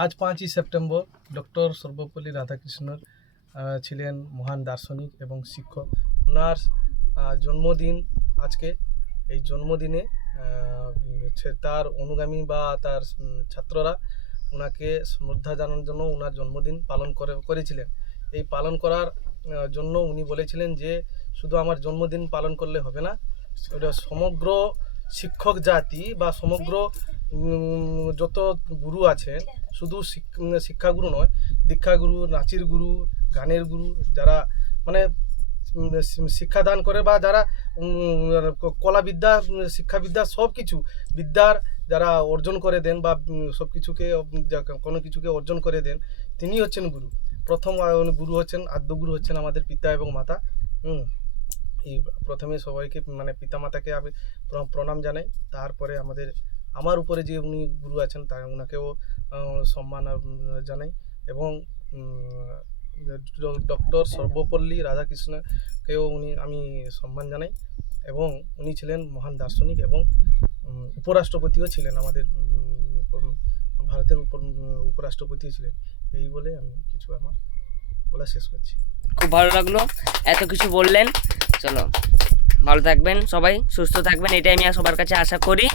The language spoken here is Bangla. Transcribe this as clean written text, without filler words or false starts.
আজ 5ই সেপ্টেম্বর ডক্টর সর্বপল্লী রাধাকৃষ্ণন ছিলেন মহান দার্শনিক এবং শিক্ষক। ওনার জন্মদিন আজকে। এই জন্মদিনে তার অনুগামী বা তার ছাত্ররা ওনাকে শ্রদ্ধা জানানোর জন্য ওনার জন্মদিন পালন করেছিলেন। এই পালন করার জন্য উনি বলেছিলেন যে শুধু আমার জন্মদিন পালন করলে হবে না, ওটা সমগ্র শিক্ষক জাতি বা সমগ্র যত গুরু আছেন, শুধু শিক্ষাগুরু নয়, দীক্ষাগুরু, নাচের গুরু, গানের গুরু, যারা মানে শিক্ষাদান করে বা যারা কলাবিদ্যা, শিক্ষাবিদ্যা সব কিছু বিদ্যার যারা অর্জন করে দেন বা সব কিছুকে কোনো কিছুকে অর্জন করে দেন, তিনি হচ্ছেন গুরু। প্রথম গুরু হচ্ছেন, আদ্যগুরু হচ্ছেন আমাদের পিতা এবং মাতা। এই প্রথমে সবাইকে মানে পিতা মাতাকে আমি প্রণাম জানাই। তারপরে আমার উপরে যে উনি গুরু আছেন ওনাকেও সম্মান জানাই। এবং ডক্টর সর্বপল্লী রাধাকৃষ্ণকেও আমি সম্মান জানাই। এবং উনি ছিলেন মহান দার্শনিক এবং উপরাষ্ট্রপতিও ছিলেন, আমাদের ভারতের উপরাষ্ট্রপতিও ছিলেন। এই বলে আমি কিছু আমার বলা শেষ করছি। খুব ভালো লাগলো এত কিছু বললেন। চলো, ভালো থাকবেন সবাই, সুস্থ থাকবেন, এটাই আমি সবার কাছে আশা করি।